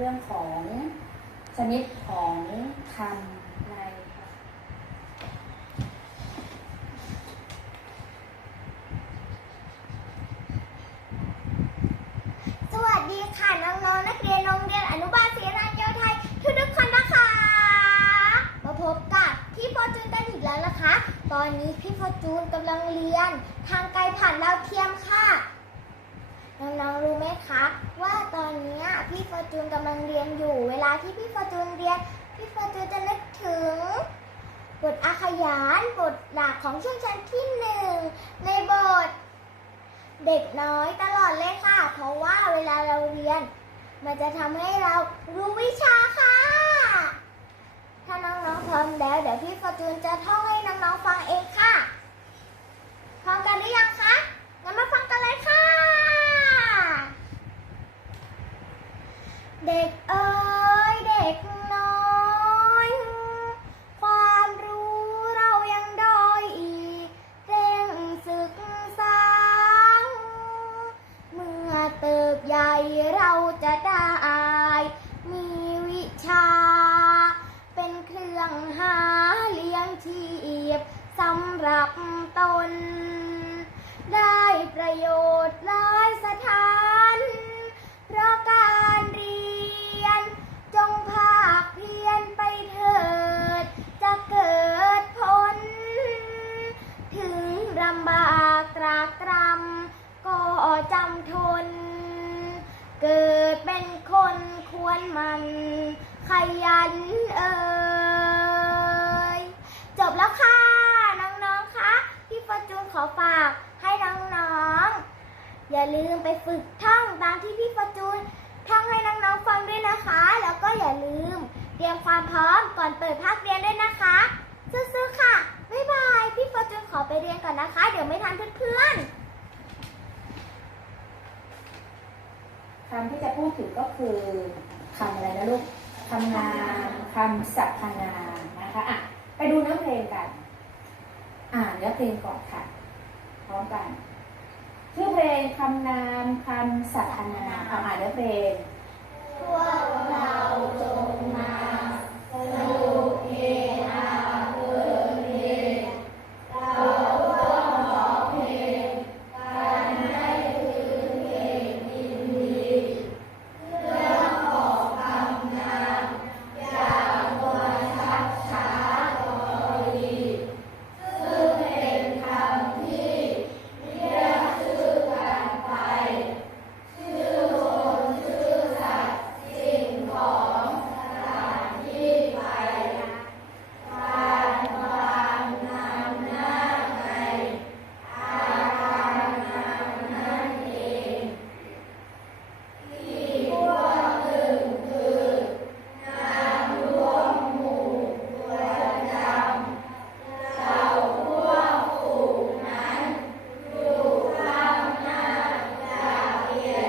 เรื่องของชนิดของคำในสวัสดีค่ะน้องๆนักเรียนโรงเรียนอนุบาลศรีราชโยไทยทุกทุกคนนะคะมาพบกับพี่ฟอจูนกันอีกแล้วนะคะ ตอนนี้พี่ฟอจูนกำลังเรียน ทางไกลผ่านดาวเทียมค่ะ น้องๆรู้ไหมคะ ว่าตอนนี้พี่ฟอร์จูนกำลังเรียนอยู่ เวลาที่พี่ฟอร์จูนเรียน พี่ฟอร์จูนจะนึกถึง บทอาขยานบทหลักของช่วงชั้นที่หนึ่งในบท เด็กน้อยตลอดเลยค่ะ เพราะว่าเวลาเราเรียน มันจะทำให้เรารู้วิชาค่ะ ถ้าน้องๆพร้อมแล้วเดี๋ยวพี่ฟอร์จูนจะท่องให้น้องๆฟังเองค่ะ พร้อมกันหรือยังคะงั้นมาฟังกันเลยค่ะ เด็กเอ๋ยเด็กน้อย ความรู้เรายังด้อยอีกเร่งศึกษา เมื่อเติบใหญ่เราจะได้ ลำบากตรากตรำก็จำทน เกิดเป็นคนควรมัน ขยันเอ่ยจบแล้วค่ะ น้องๆคะพี่ฟอร์จูนขอฝากให้น้องๆ อย่าลืมไปฝึกท่องตามที่พี่ฟอร์จูนท่องให้น้องๆฟังด้วยนะคะ แล้วก็อย่าลืมเตรียมความพร้อมก่อนเปิดภาคเรียนด้วยนะคะ สู้ๆ ค่ะ บ๊ายบาย พี่ฟอร์จูนขอไปเรีย นก่ะคะ เดี๋ยวไม่ทันเพื่อนๆคำที่จะพูดถึงก็คือคำอะไรนะลูกคำนามคำสรรพนามนะคะอะไปดูเนื้อเพลงกัน อ่านเนื้อเพลงก่อนค่ะ พร้อมกันชื่อเพลงคำนามคำสรรพนามอาอ่านเนื้อเพลง